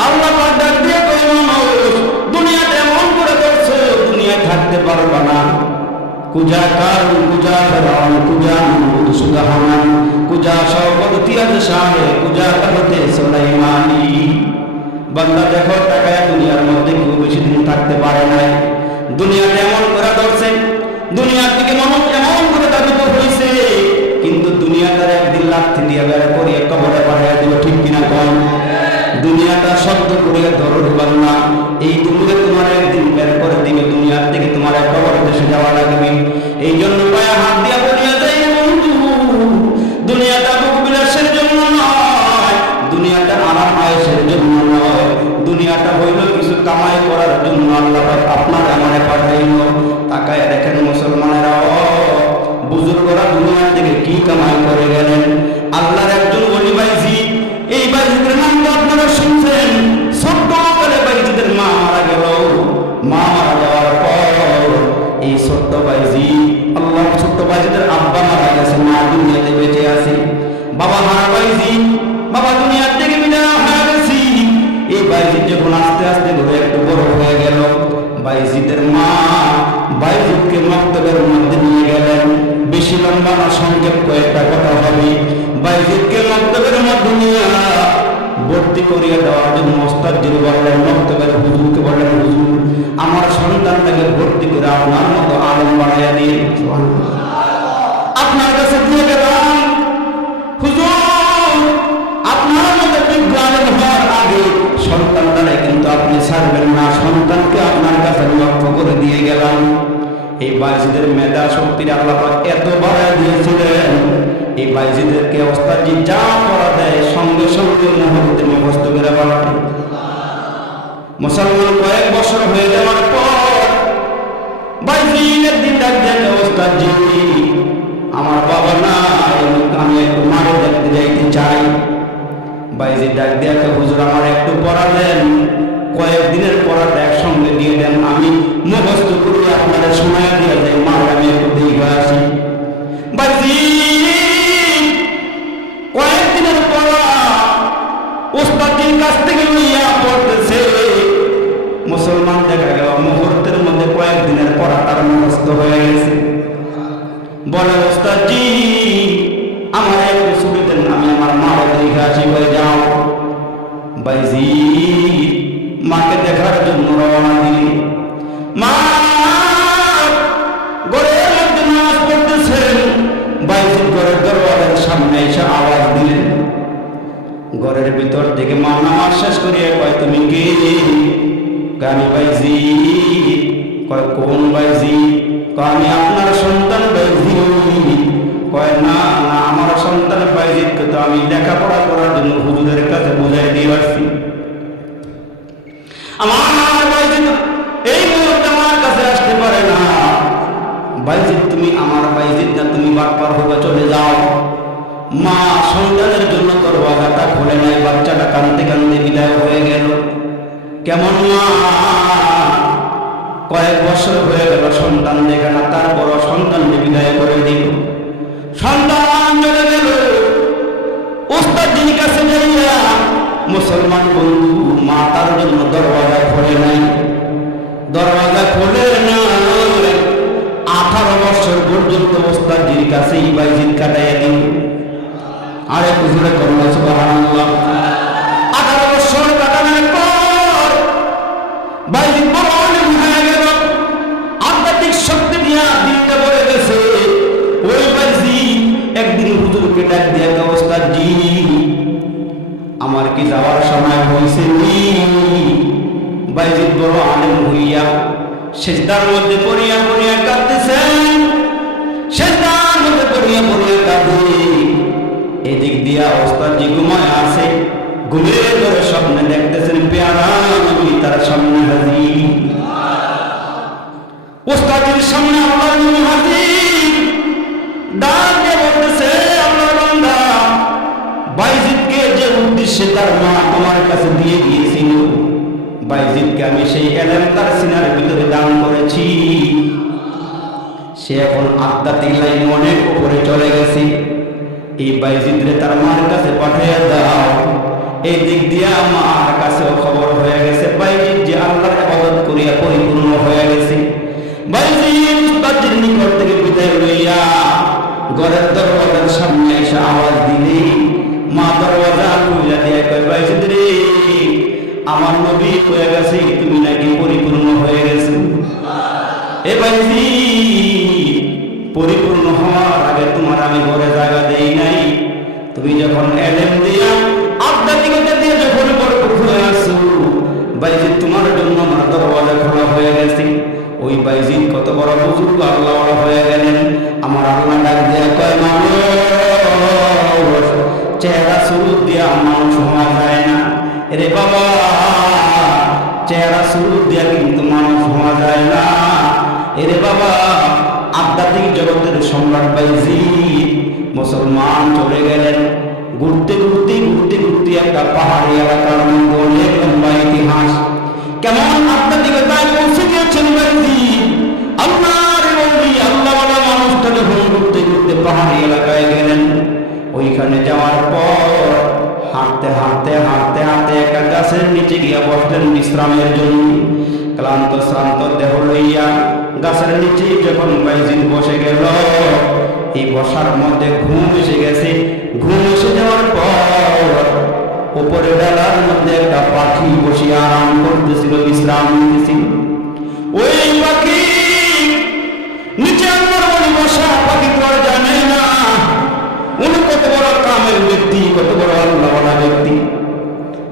আল্লাহ পাক ডাক দিয়ে কয় মানুষ দুনিয়াতে এমন করে করছো দুনিয়া থাকতে পারবা না। কুজা কারুন কুজা ফেরাউন কুজা নমরুদ সুজা হামান কুজা শওকত তিয়াজ শাহে কুজা তাহতে সুলাইমানি। বান্দা দেখো টাকায় দুনিয়ার মধ্যে কেউ বেশি দিন থাকতে পারে নাই। দুনিয়াতে এমন করে ধরছে, দুনিয়ার দিকে মানুষ এমন করে দাবিত হয়েছে, কিন্তু দুনিয়াটার একদিন লাথি দিয়ে বের করিয়ে কবরে পাঠিয়ে দিল, ঠিক কিনা কন? দুনিয়াটা শব্দ করিয়ে ধরো বাংলা, এই দুনিয়া তোমার একদিন বের করে দিবে, দুনিয়ার থেকে তোমার কবর দেশে যাওয়া লাগবে। এই জন্য পায়ে হাত দিয়া বলিয়া যায় বন্ধু, দুনিয়াটা ভোগ বিলাসের জন্য নয়, দুনিয়াটা আরাম আয়েশের জন্য নয়, দুনিয়াটা হইল কিছু কামাই করার জন্য আল্লাহ আপনার আমারে পাঠাইল। তাকায় দেখেন মুসলমানেরা, বুজুর্গরা দুনিয়ার থেকে কি কামাই করে গেলেন। আল্লাহর একজন ওলি বাইজি, এই বাইজিদের নাম তো আপনারা শুনছেন। ছোট্টকালে বাইজিদের মা মারা গেল, মা মারা যাওয়ার পর এই ছোট্ট বাইজি, আল্লাহ ছোট্ট বাইজিদের আব্বা মারা গেছে, মা দুনিয়াতে বেঁচে আছে। বাবা মারা বাইজি, বাবা দুনিয়ার থেকে বিদায় হয়ে গেছি। এই বাইজি যখন আস্তে আস্তে ঘুরে একটু বড় হয়ে গেল, বাইজিদের মা বাইজিদকে মক্তবের মধ্যে নিয়ে গেলেন। বেশি লম্বা না, সংক্ষেপ কয়েকটা কথা হবে। বাইজিদকে মক্তবের মধ্যে নিয়ে ভর্তি করিয়ে দেওয়ার জন্য ওস্তাদজি বললেন, মক্তবের হুজুরকে বললেন, হুজুর আমার সন্তানটাকে ভর্তি করে আপনার মতো আলেম বানাইয়া দিন, আপনার কাছে দিয়ে গেলাম। হুজুর আপনার মতো বিজ্ঞ আলেম হওয়ার আগে সন্তানটারে কিন্তু আপনি ছাড়বেন না, সন্তানকে আপনার কাছে লক্ষ্য করে দিয়ে গেলাম। এই বাইজিদের মেধা শক্তির আল্লাহ পাক এত বাড়ায় দিয়েছিলেন, এই বাইজিদেরকে ওস্তাদজি যা পড়া দেয় সঙ্গে সঙ্গে মুহূর্তে মুখস্থ করে বলেন। মুসলমান কয়েক বছর হয়ে যাওয়ার পর বাইজিদ একদিন ডাক দেন, ওস্তাদজি আমার বাবা না, আমি একটু মারে দেখতে যাইতে চাই। বাইজিদ ডাক দিয়ে, হুজুর আমার একটু পড়া দেন, কয়েকদিনের পড়াটা একসঙ্গে দিয়ে দেন, আমি মুখস্থ করে আপনারা সময় দিয়ে দেয়, মার আমি একটু দেখে আসি। বাইজিদ কয়েকদিনের পড়া ওস্তাদের কাছ থেকে লইয়া পড়তেছে। মুসলমান দেখা গেল মুহূর্তের মধ্যে কয়েকদিনের পড়া তার মুখস্থ হয়ে গেছে। বলে ওস্তাদজি আমার একটু সুবিধের নামে আমার মারে দেখে আসি, হয়ে যাও। বাইজিদ মাকে দেখার জন্য রওনা দিলি। মা ঘরের মধ্যে নামাজ পড়তেছেন, বাইজিদ ঘরের দরওয়াজার সামনে এসে আওয়াজ দিলেন। ঘরের ভিতর থেকে মা নামাজ শেষ করিয়া কয়, তুমি কে? আমি বাইজিদ। কয় কোন বাইজিদ? কয় আমি আপনার সন্তান বাইজিদ। কয় না না, আমার সন্তান বাইজিদকে তো আমি লেখাপড়া করার জন্য হুজুরের কাছে বুঝাই দিয়ে আসছি। আমার বাইজিদ এই মুহূর্তে আমার কাছে আসতে পারে না। বাইজিদ তুমি আমার বাইজিদ না, তুমি বাটপার হয়ে চলে যাও। মা সন্তানের জন্য দরওয়াজাটা খুলে নাই, বাচ্চাটা কাঁদতে কাঁদতে বিদায় হয়ে গেল। কেমন মা, কয়েক বছর হয়ে গেল সন্তান দেখে না, তারপর সন্তানকে বিদায় করে দিল। সন্তান চলে গেল, ওস্তাদজির কাছে যাইয়া মুসলমান বন্ধু মা তার জন্য দরওয়াজা খোলে নাই, দরওয়াজা খোলে না। 18 বছর পর্যন্ত ওস্তাদজির কাছেই বাইজিদ কাটাইয়া দিল। আরে হুজুরে করুন সুবহানাল্লাহ। 18 বছর কাটানোর পর বাইজিদ বড় আলেম হয়ে গেল, আধ্যাত্মিক শক্তি দিয়া দিনটা বলে গেছে। ওই বাইজিদ একদিন হুজুরকে ডাক দিয়ে, ওস্তাদজি আমার কি যাওয়ার সময় হয়েছে? বাইজিদ বড় আলেম হইয়া সিজদার মধ্যে পড়িয়া পড়িয়া কাঁদতেছেন, সিজদার মধ্যে পড়িয়া পড়িয়া কাঁদে। এদিক দিয়া ওস্তাদজি ঘুমায় আছে, ঘুমের ধরে স্বপ্নে দেখতেছেন পেয়ারা নবী তার সামনে হাজির। ওস্তাদজির সামনে আল্লাহর নবী হাজির, ডাক দিয়ে বলতেছে, আল্লাহর বান্দা বাইজিদকে যে উদ্দেশ্যে তার মা আমার কাছে দিয়ে গিয়েছিল, বাইজিদকে আমি সেই এলেম তার সিনার ভিতরে দান করেছি। সে এখন আধ্যাত্মিক লাইনে অনেক উপরে চলে গেছে। এই বাইজিদরে তার মার কাছে পাঠিয়ে দাও। এই দিক দিয়ে মার কাছে আমার নবী হয়ে গেছে, তুমি নাকি পরিপূর্ণ হয়ে গেছে। এ ভাইজি, পরিপূর্ণ হওয়ার আগে তোমার আমি ঘরে জায়গা দেই নাই। তুমি যখন এলেম দিয়া আধ্যাত্মিকতা দিয়ে যখন ভরপুর হয়ে আসছো, ভাইজি তোমার জন্য আমার দরওয়াজা খোলা হয়ে গেছে। ওই ভাইজি কত বড় বুজুর্গ আল্লাহ হয়ে গেলেন। আমার আল্লাহ ডাক দিয়া কয়, মানুষ চেহারা সুরুত দিয়া মানুষ হওয়া যায় না রে বাবা, চেহারা সুরুত দিয়া কিন্তু মানুষ হওয়া যায় না এরে বাবা। আধ্যাত্মিক জগতের সম্রাট বাইজি মুসলমান চলে গেলেন। ঘুরতে ঘুরতে ঘুরতে ঘুরতে একটা পাহাড়ি এলাকার মধ্যে অনেক লম্বা ইতিহাস। কেমন আধ্যাত্মিকতায় পৌঁছে গিয়েছেন বাইজি। আল্লাহর ওলি আল্লাহওয়ালা মানুষটা যখন ঘুরতে ঘুরতে পাহাড়ি এলাকায় গেলেন, ওইখানে যাওয়ার পর হাঁটতে হাঁটতে হাঁটতে হাঁটতে একটা গাছের নিচে গিয়া বসলেন বিশ্রামের জন্য। ক্লান্ত শ্রান্ত দেহ লইয়া গাছের নিচে যখন বাইজিন বসে গেল, এই বসার মধ্যে ঘুম এসে গেছে। ঘুম এসে যাওয়ার পর উপরে ডালার মধ্যে একটা পাখি বসিয়া আরাম করতেছিল, বিশ্রাম নিতেছিল। ওই পাখি নিচে আমার মনে বসা, পাখি তো আর জানে না উনি কত বড় কামের ব্যক্তি, কত বড় আল্লাহওয়ালা ব্যক্তি।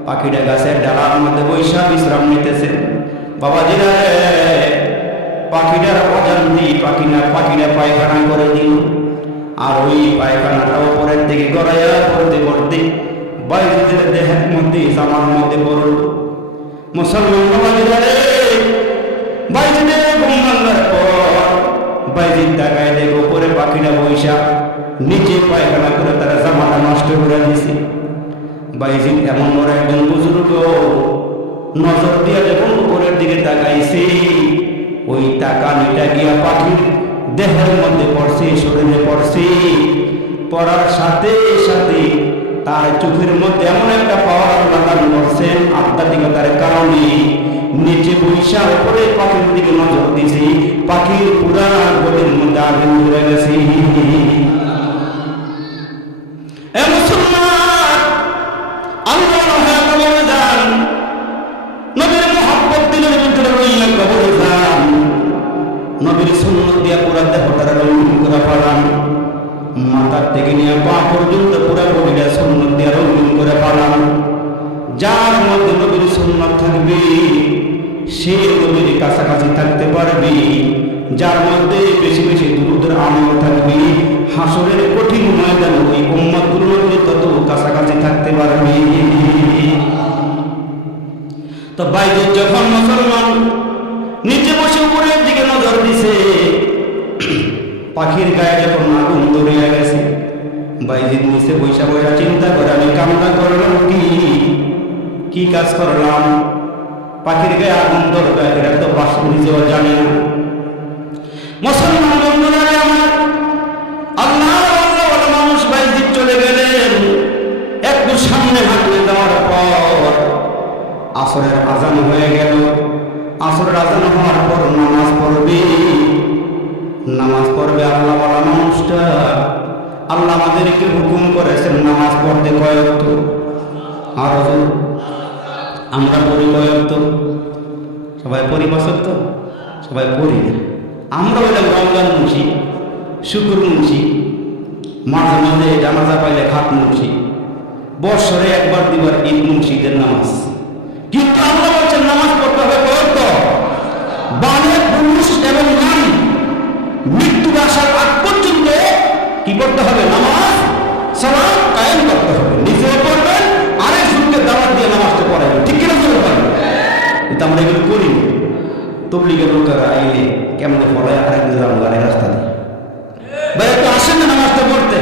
পাখিটা গাছের ডালার মধ্যে বৈশা বিশ্রাম নিতেছেন। বাবাজিরা, পাখিটার অজান্তি পাখিটা পায়খানা করে দিল। আর ওই পায়খানাটা উপরের দিকে গড়াইয়া পড়তে পড়তে বাইজিদের দেহের মধ্যে জামার মধ্যে পড়ল। মুসলমান বাবাজিরা, বাইজিদের ঘুম ভাঙার পর বাইজির টাকায় দেখে উপরে পাখিটা বৈশা নিচে পায়খানা করে তারা জামাটা নষ্ট করে দিয়েছে। বাইজিদ এমন বড় একজন বুজুর্গ, নজর দিয়া যখন উপরের দিকে তাকাইছে, ওই তাকানিটা গিয়া পাখির দেহের মধ্যে পড়ছে, শরীরে পড়ছে। পড়ার সাথে সাথে তার চোখের মধ্যে এমন একটা পাওয়ার লাগান করছেন আধ্যাত্মিকতার কারণে। নিচে বৈশা উপরে পাখির দিকে নজর দিয়েছে, পাখির পুরা গতির মধ্যে আগুন ধরে গেছে। নবীর সুন্নত দিয়া পুরা দেহটার রঙিন করে ফেলান, মাথার থেকে নিয়ে পা পর্যন্ত পুরা বডিটা সুন্নত দিয়া রঙিন করে ফেলান। যার মধ্যে নবীর সুন্নত থাকবে সে নবীর কাছাকাছি থাকতে পারবে। যার মধ্যে বেশি বেশি দুরূদের আমল থাকবে, হাসরের কঠিন ময়দানে ওই উম্মতগুলো নবীর তত কাছাকাছি থাকতে পারবে। তো বাইরে যখন মুসলমান নিচে বসে উপরের দিকে নজর দিছে, পাখির গায়ে যখন আগুন ধরিয়া গেছে, বাইজিদ নিচে বৈশা বৈশা চিন্তা করে আমি কামনা করলাম কি কাজ করলাম, পাখির গায়ে আগুন ধরবে, এটা তো নিজেও জানে না। মুসলমান বন্ধুরা আমার, আল্লাহওয়ালা মানুষ বাইজিদ চলে গেলেন। একটু সামনে হাঁটলে দেওয়ার পর আসরের আজান হয়ে গেল। আসরের আজান হওয়ার পর নামাজ পড়বে আল্লাহওয়ালা মানুষটা। আল্লাহ আমাদেরকে হুকুম করেছেন নামাজ পড়তে কয় ওয়াক্ত, আর আমরা পড়ি কয় ওয়াক্ত? সবাই পড়ি 5 ওয়াক্ত? সবাই পড়ি না। আমরা বললাম রমজান মুন্সি, শুক্র মুন্সি, মাঝে মাঝে জানাজা পাইলে খাত মুন্সি, বৎসরে একবার দুবার ঈদ মুন্সিদের নামাজ। কিন্তু আমরা বলছেন নামাজ পড়তে হবে কত? বালক পুরুষ এবং নারী মৃত্যু আসার আগ পর্যন্ত কি করতে হবে? নামাজ সালাত কায়েম করতে হবে। নিজেও পড়বেন, আরেকজনকে দাওয়াত দিয়ে নামাজটা পড়াবেন। ঠিক কিনা বলতে পারেন? কিন্তু আমরা এগুলো করি। তবলিগের লোকেরা আইলে কেমন পড়ায় আরেকদিন রাস্তা দিয়ে ভাই একটু আসেন না নামাজটা পড়তে,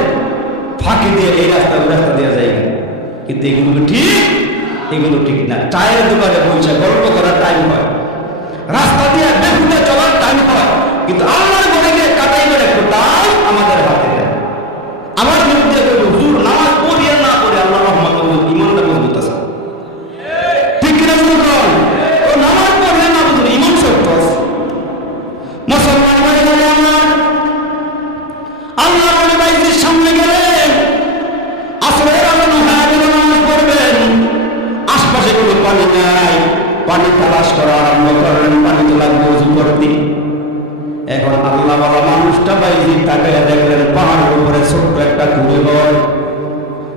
ফাঁকি দিয়ে এই রাস্তা ওই রাস্তা দেওয়া যায়। কিন্তু এগুলো ঠিক না। চায়ের দোকানে বসে গল্প করার টাইম হয়, রাস্তা দিয়ে বেহুদে চলার টাইম হয়, কিন্তু আল্লাহর ঘরে গিয়ে কাটাইবার একটু টাইম আমাদের হাতে দেয়। আমার বিরুদ্ধে হুজুর নামাজ পড়ি আর না পড়ি আল্লাহ রহমত ইমানটা মজবুত আছে। ঠিক কিনা বলুন? ও নামাজ পড়লে না বুঝুন ইমান শক্ত আছে। মুসলমান ভাই বলে আমার আল্লাহ বলে বাইজির সামনে গেলেন, আসরের আলো নামাজ পড়বেন, আশপাশে কোনো পানি নাই, পানি তালাশ করা আরম্ভ করলেন, পানি তো লাগবে ওযু করতে। এখন আল্লাহ বলা মানুষটা বাইজি তাকায় দেখলেন পাহাড়ের উপরে ছোট্ট একটা কুড়ে ঘর।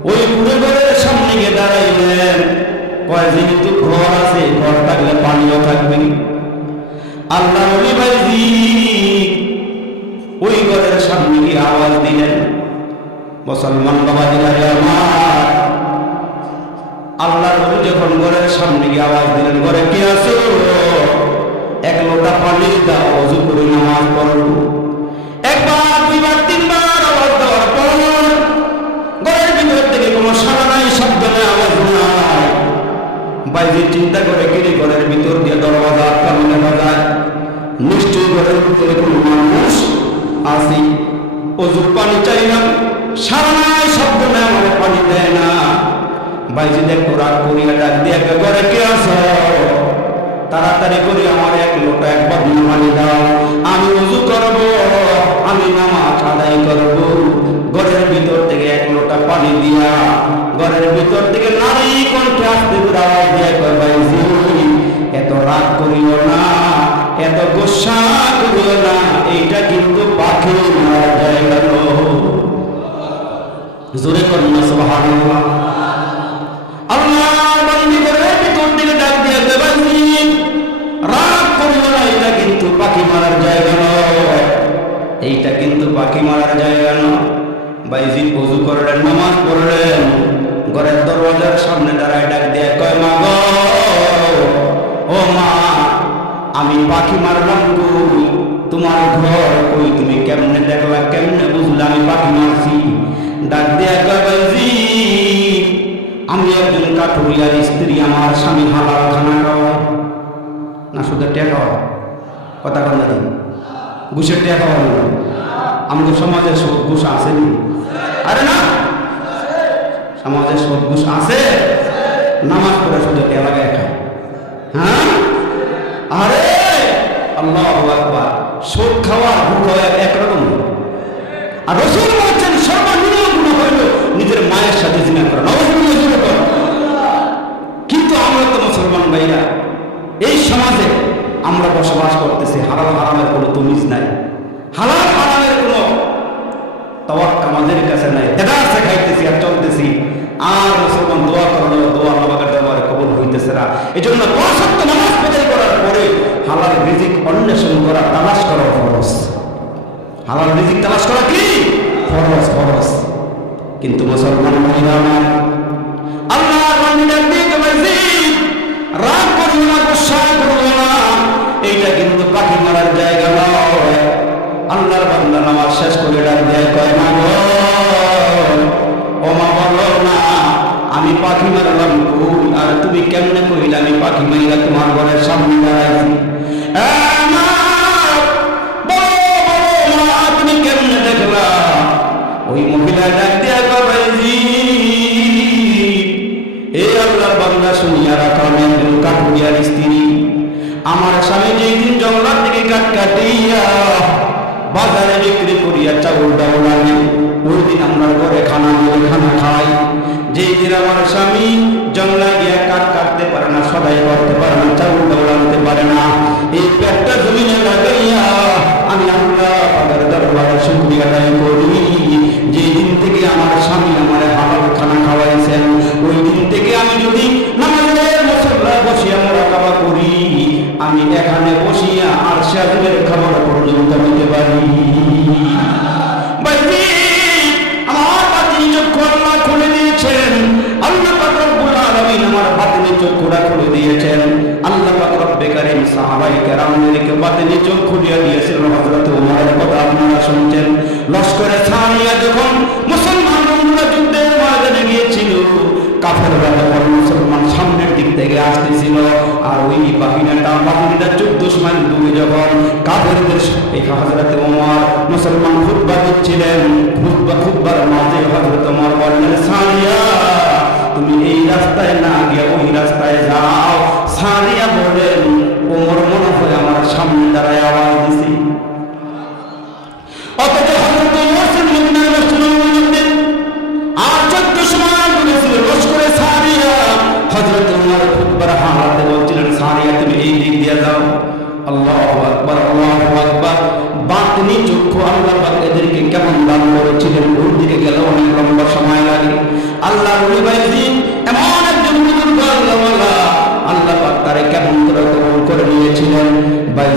ওই কুড়ে ঘরের সামনে গিয়ে দাঁড়াইলেন, কয় যেহেতু ঘর আছে, ঘর থাকলে পানিও থাকবে। আল্লাহ নবী বাইজি ওই ঘরের সামনে গিয়ে আওয়াজ দিলেন, মুসলমান বাবাজিরা আমার, আল্লাহ নবী যখন ঘরের সামনে গিয়ে আওয়াজ দিলেন, ঘরে কে আছো? এক লোটা পানি দাও, ওযু করে নামাজ পড়ব। একবার, দুইবার, তিনবার আওয়াজ দেওয়ার পর ঘরের ভিতর থেকে কোনো সাড়া নাই, শব্দ নাই, আওয়াজ নাই। বাইরে চিন্তা করে কিনে ঘরের ভিতর দিয়ে দরওয়াজা আটকানো দেখা যায়, নিশ্চয়ই ঘরের ভিতরে কোনো মানুষ আছে। ওযুর পানি চাইলাম, সাড়া নাই, শব্দ নাই, আমার পানি দেয় না। বাইজি দেখো রাগ করিয়া ডাক দিয়ে, ঘরে কে আছো? তাড়াতাড়ি করে আমার এক লোটা এক বাদনা পানি দাও, আমি ওযু করব, আমি নামাজ আদায় করব। ঘরের ভিতর থেকে এক লোটা পানি দিয়া ঘরের ভিতর থেকে নারী কণ্ঠে আসতে আওয়াজ দিয়ে কয়, বাইজি এত রাগ করিও না, এত গোসা করিও না, এইটা কিন্তু পাখি মারা জায়গা নয়। জোরে করুন সুবহানাল্লাহ। আল্লাহ বান্দি ঘরের ভিতর থেকে ডাক দিয়ে কয়, বাইজি রাগ করিও না, এটা কিন্তু পাখি মারার জায়গা নয়, এইটা কিন্তু পাখি মারার জায়গা নয়। বাইজি ওযু করলেন, নামাজ পড়লেন, ঘরের দরওয়াজার সামনে দাঁড়ায় ডাক দিয়ে কয়, মা গো, ও মা, আমি পাখি মারলাম কই? তোমার ঘর কই? তুমি কেমনে দেখলা, কেমনে বুঝলা আমি পাখি মারছি? ডাক দিয়ে কয়, বাইজি আমি একজন কাঠুরিয়ার স্ত্রী, আমার স্বামী হালাল খানা খাওয়ায় না, শুধু টেকা খাওয়ায়, কথা কন না, ঘুষের টেকা খাওয়ানো না। আমাদের সমাজে সুদ ঘুষ আসেনি? আরে না, সমাজে সুদ ঘুষ আছে? নামাজ পড়ে শুধু টেকা লাগায় খায়। হ্যাঁ, আরে আল্লাহু আকবার, সুদ খাওয়া ঘুষ খাওয়া একরকম। আর রাসূল বলেছেন সর্বনিম্ন গুনাহ হইল নিজের মায়ের সাথে জিনা করা। কিন্তু আমরা তো মুসলমান ভাইরা, এই সমাজে আমরা বসবাস করতেছি, হালাল হারামের কোনো তমিজ নাই, হালাল হারামের কোনো তাওয়াক্কুল আমাদের কাছে নাই, এটা আছে খাইতেছি আর চলতেছি। আর মুসলমান দোয়া করলো, দোয়া নবাকার দরবারে কবুল হইতেছে না। এই জন্য ৫ ওয়াক্ত নামাজ আদায় করার পরে হালাল রিজিক অন্বেষণ করা, তালাশ করা ফরজ। হালাল রিজিক তালাশ করা কি ফরজ? ফরজ। কিন্তু মুসলমান ভাইরা আমার, আল্লাহর বান্দাদের দিকে বাইজি রাগ করো না, গোসা করো না, এইটা কিন্তু পাখি মারার জায়গা নয়। আল্লাহর বান্দা নামাজ শেষ করে ডাক দেয়, কয়, মা গো, ও মা, বলো না আমি পাখি মারলাম কই? আর তুমি কেমনে কইলা আমি পাখি মাইরা তোমার ঘরের সামনে দাঁড়াইছি? তুমি কেমনে দেখলা? ওই মহিলা ডাক দিয়া কয়, বাইজি এই আল্লাহর বান্দা শুনিয়া রাখো, আমি একজন কাঠুরিয়ার স্ত্রী। আমার স্বামী যেই দিন জঙ্গলার থেকে কাঠ কাটিয়া বাজারে বিক্রি করিয়া চাউল ডাউল আনে, ওই দিন আমরা ঘরে খানা বলে খানা খাই। যেই দিন আমার স্বামী জঙ্গলা গিয়া কাঠ কাটতে পারে না, সদাই করতে পারে না, চাউল ডাউল আনতে পারে না, এই পেটটা জমিনে লাগাইয়া আমি আল্লাহ পাকের দরবারে শুকরিয়া আদায় করি। যেই দিন থেকে আমার স্বামী আমার হালাল খানা খাওয়াইছেন, ওই দিন থেকে আমি যদি নামাজের মুসল্লায় বসিয়া মুরাকাবা করি, আমি এখানে বসিয়া আরশে আজিমের খাবার পর্যন্ত নিতে পারি। বাইজি আমার বাতিনি চক্ষু আল্লাহ খুলে দিয়েছেন, আল্লাহ পাক রব্বুল আলামিন আমার বাতিনি চক্ষুটা খুলে দিয়েছেন। আল্লাহ পাক রব্বে কারীম সাহাবায়ে কেরামদেরকে বাতিনি চক্ষু খুলে দিয়েছিলেন। হযরত ওমরের কথা আপনারা শুনছেন, লস্করে সারিয়া যখন মুসলমানরা যুদ্ধের ময়দানে গিয়েছিল, কাফেররা যখন মুসলমান সামনের দিক থেকে আসতেছিল, আর ওই বাহিনীটা 14 মাইল দূরে যখন কাফেরদের এই হযরত ওমর মুসলমান খুতবা দিচ্ছিলেন, খুতবার মাঝে হযরত ওমর বললেন, সারিয়া তুমি এই রাস্তায় না গিয়ে ওই রাস্তায় যাও। সারিয়া বলেন, ওমর মনে হয় আমার সামনে দাঁড়ায় আওয়াজ দিছি। অথচ হযরত ওমর মদিনার মসজিদের মধ্যে আর 14 মাইল দূরে ছিল লস্করে সারিয়া। হযরত ওমর খুতবার হালাতে বলছিলেন, সারিয়া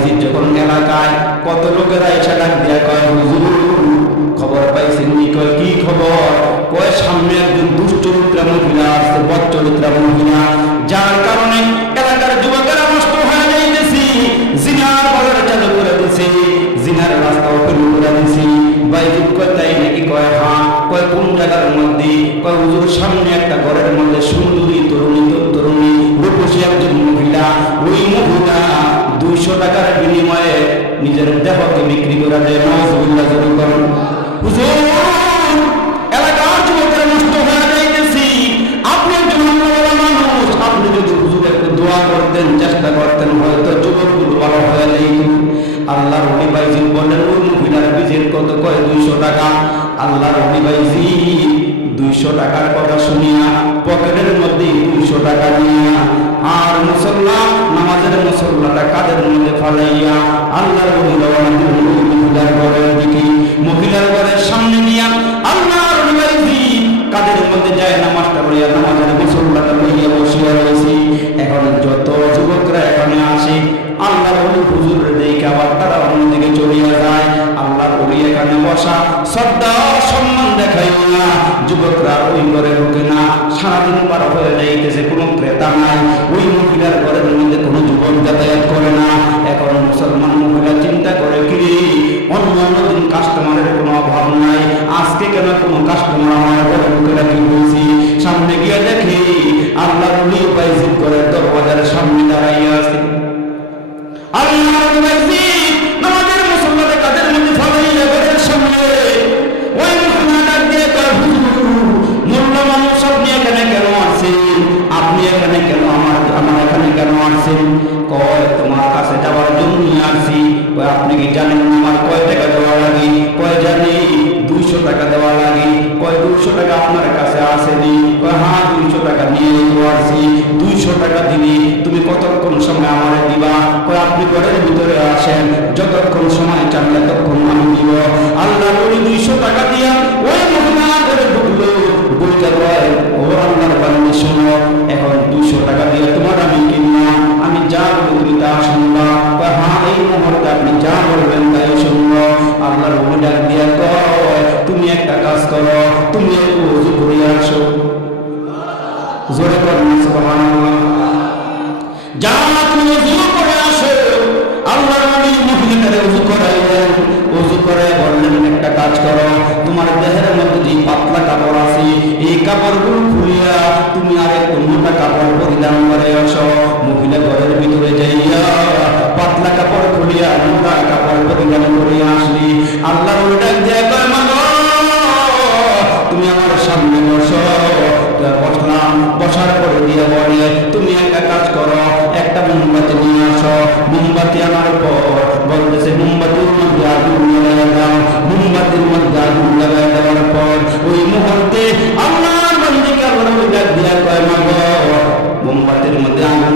বাইজিদ যখন এলাকায় কত লোকেরা এসে ডাক দিয়া কয় হুজুর খবর পাইছেন নি? কয় কি খবর? কয় সামনে একজন দুশ্চরিত্রা মহিলা আসছে, বদচরিত্রা মহিলা, যার কারণে এলাকার যুবকেরা নষ্ট হয়ে যাইতেছি, জিনার বাজার চালু করে দিছে, জিনার রাস্তা ওপেন করে দিছি। বাইজিদ কয় তাই নাকি? কয় হ্যাঁ। কয় কোন জায়গার মধ্যে? কয় হুজুর সামনে একটা ঘরের মধ্যে সুন্দরী তরুণী রূপসী একজন মহিলা, ওই মহিলা 200 টাকার বিনিময়ে নিজের দেহকে বিক্রি করে দেয়। নাউজুবিল্লাহ জোরে করুন। হুজুর এলাকার যুবকেরা নষ্ট হয়ে যাইতেছি, আপনি একজন আল্লাহওয়ালা মানুষ, আপনি যদি হুজুর একটু দোয়া করতেন, চেষ্টা করতেন, হয়তো যুবকগুলো ভালো হয়ে যাইত। আল্লাহর ওলি বাইজিদ বললেন ওই মহিলার বীজের কত? কয় 200 টাকা। আল্লাহর ওলি বাইজিদ 200 টাকার কথা শুনিয়া পকেটের মধ্যে 200 টাকা নিয়া আর মুসল্লা নামাজের মুসল্লাটা কাদের মধ্যে ফালাইয়া আল্লাহর ওলি মহিলার ঘরের দিকে, মহিলার ঘরের সামনে নিয়া আল্লাহর ওলি বাইজিদ কাদের মধ্যে যায় নামাজটা পড়িয়া নামাজের মুসল্লাটা লইয়া বসিয়া রয়েছে। এখন যত যুবকরা এখানে আসে আল্লাহর ওলি হুজুরের দেখে আবার তারা অন্যদিকে চলিয়া যায়। আল্লাহর ওলি এখানে বসা, শ্রদ্ধা সম্মান দেখাইয়া যুবকরা ওই ঘরে ঢোকে না। সারাদিন পার হয়ে যাইতেছে, কোনো ক্রেতা নাই, ওই মহিলার ঘরের মধ্যে কোনো যুবক যাতায়াত করে না। এখন মুসলমান মহিলা চিন্তা করে কি অন্য দিন কাস্টমারের কোনো অভাব নাই, আজকে কেন কোনো কাস্টমার আমার ঘরে ঢুকে রাখি হয়েছি। সামনে গিয়ে দেখি আল্লাহর ওলি বাইজিদ করে দরওয়াজার সামনে দাঁড়াইয়া আছে। আল্লাহর ওলি বাইজিদ নামাজের মুসল্লাতে কাদের মধ্যে ফালাইয়া ঘরের সামনে ওই মহিলা ডাক দিয়ে কয় হুজুর মোল্লা মানুষ আপনি এখানে কেন আসেন? আপনি এখানে কেন আমার এখানে কেন আসেন? কয় তোমার কাছে যাওয়ার জন্য আসছি। কয় আপনি কি জানেন আমার কয় টাকা দেওয়া লাগে? কয় জানি 200 টাকা দেওয়া লাগে। কয় 200 টাকা আপনার কাছে আসেনি? কয় হ্যাঁ 200 টাকা নিয়ে তো আসছি। 200 টাকা দিলে তুমি কতক্ষণ সময় আমারে দিবা? কয় আপনি ঘরের ভিতরে আসেন, যতক্ষণ সময় চান ততক্ষণ আমি দিব। আল্লাহ ওই 200 টাকা দিয়া ওই মহিলা ঘরে ঢুকলো, বইটা কয় ও আল্লাহর বান্দা শোনো, এখন 200 টাকা দিয়ে তোমার আমি কিনলাম, আমি যা বলি তুমি তা শুনবা। কয় হ্যাঁ এই মুহূর্তে আপনি যা বলবেন তাই শুনবো। আল্লাহর ওলি ডাক দিয়া কয় তুমি একটা কাজ করো, তুমি একটু ওযু করে আসো। জোরে করুন সুবহানাল্লাহ। যাও তুমি ওযু করে আসো। আল্লাহর ওলি মহিলাকে ওযু করাইলেন, ওযু করে বললেন একটা কাজ করো, তোমার দেহের মধ্যে যে পাতলা কাপড় আছে এই কাপড়গুলো খুলিয়া তুমি আরেকটু মোটা কাপড় পরিধান করে আসো। মহিলা ঘরের ভিতরে যাইয়া পাতলা কাপড় খুলিয়া মোটা কাপড় পরিধান করে আসলি। আল্লাহর ওলি ডাক দিয়ে কয় মা গো তুমি আমার সামনে বসো। বসলাম, বসার পরে দিয়ে বলে তুমি একটা কাজ করো, একটা মোমবাতি নিয়ে আসো। মোমবাতি আনার পর বলতেছে মোমবাতির মধ্যে আগুন লাগাই দাও। মোমবাতির মধ্যে আগুন লাগাই দেওয়ার পর ওই মুহূর্তে আল্লাহর বান্দাকে আল্লাহর ওলি ডাক দিয়া কয় মা গো মোমবাতির মধ্যে আগুন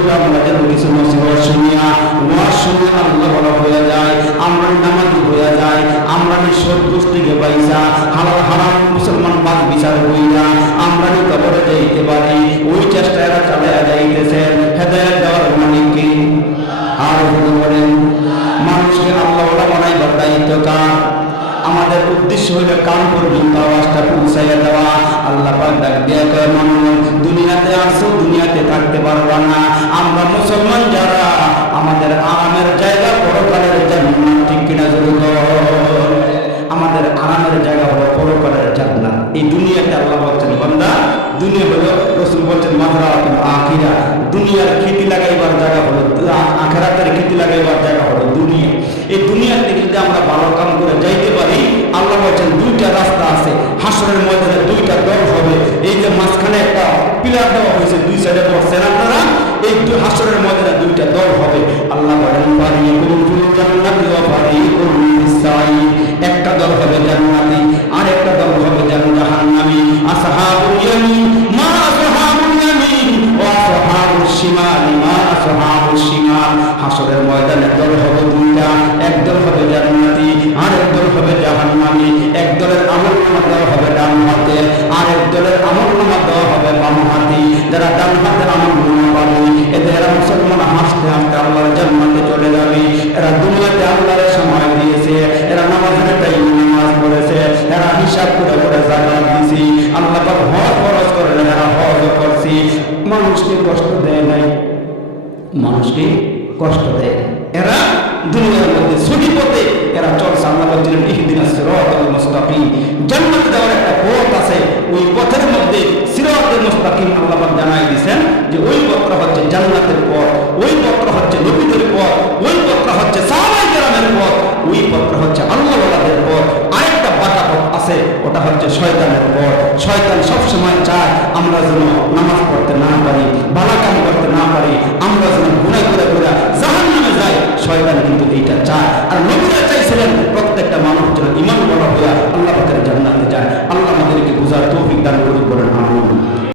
উল্টা আমরা যেন কিছু নসিহত শুনিয়া ওয়াজ শুনিয়া আল্লাহ বলা হয়ে যায়, আমরা নামাজি হয়ে যায়, আমরা সব গোষ্ঠীকে পাইসা হালাল হারাম মুসলমান বাদ বিচার হইয়া আমরা কবরে যাইতে পারি। ওই চেষ্টা এরা চালিয়ে যাইতেছেন। হেদায়েত দেওয়ার মালিক কে? আর বলেন, মানুষকে আল্লাহ বানাইবার দায়িত্ব কার? আমাদের উদ্দেশ্য হইল কান পর্যন্ত আওয়াজটা পৌঁছাইয়া দেওয়া। আল্লাহ পাক ডাক দিয়া কয়, মানুষ দুনিয়াতে আসো, দুনিয়াতে থাকতে পারবা না। আমরা মুসলমান যারা, আমাদের আরামের জায়গা পরকালের জান্নাত, ঠিক কিনা জোরে বল? আমাদের আরামের জায়গা হলো পরকালের জান্নাত। এই দুনিয়াতে আল্লাহ বলছেন, বান্দা দুনিয়া হলো, রাসূল বলছেন মাযরাতুল আখিরা, দুনিয়ার খেতি লাগাইবার জায়গা হলো, আখিরাতের খেতি লাগাইবার জায়গা হলো দুনিয়া। এই দুনিয়াতে যদি আমরা ভালো কাম করে যাইতে পারি, আল্লাহ বলছেন দুইটা রাস্তা আছে, হাসরের ময়দানে দুইটা দল হবে। এই যে মাঝখানে একটা পিলার দেওয়া হয়েছে, দুই সাইডে বসছেন আপনারা, এই হাসরের ময়দানে দুইটা দল হবে। আল্লাহ বলেন, ফারিকুন ফিল জান্নাতি ওয়া ফারিকুন ফিস সাঈর, একটা দল হবে জান্নাতি আর একটা দল হবে জাহান্নামী। আসহাবুল ইয়ামিন মা আসহাবুল ইয়ামিন ওয়া আসহাবুশ শিমাল মা আসহাবুশ শিমাল। হাসরের ময়দানে দল হবে দুইটা, এক দল হবে জান্নাতি আর এক দল হবে জাহান্নামী। এক দলের আমলনামা দেওয়া হবে ডান হাতে, আর এক দলের আমলনামা দেওয়া হবে বাম হাতে। যারা ডান হাতের আমলনামা পাবে, এরা মুসলমান হাসতে হাসতে আল্লাহর জান্নাতে চলে যাবে। এরা দুনিয়াতে আল্লাহর সময় দিয়েছে, এরা নামাজের টাইমে নামাজ পড়েছে, এরা হিসাব করে করে যাকাত দিয়েছে, আল্লাহ পাক হজ ফরজ করলেন, এরা হজ করছে। মানুষকে কষ্ট দেয় নাই, মানুষকে কষ্ট দেয়। এরা দুনিয়ার মধ্যে সঠিক পথে এরা চলছে। আল্লাহ বলছিলেন, ইহদিনাস সিরাতাল মুস্তাকিম, জান্নাতে যাওয়ার একটা পথ আছে, ওই পথের মধ্যে সিরাতাল মুস্তাকিম আল্লাহ পাক জানাই দিয়েছেন যে ওই পথটা হচ্ছে জান্নাতের পথ, ওই পথটা হচ্ছে নবীদের পথ, ওই পথটা হচ্ছে সাহাবায়ে কেরামের পথ, ওই পথটা হচ্ছে আল্লাহওয়ালাদের পথ। আরেকটা বাঁকা পথ আছে, ওটা হচ্ছে শয়তানের পথ। শয়তান সবসময় চায় আমরা যেন নামাজ পড়তে না পারি, ভালো কাম করতে না পারি, আমরা যেন গুনাহ করে করে জাহান্নামে যাই। শয়তান কিন্তু এইটা চায়। আর নবীরা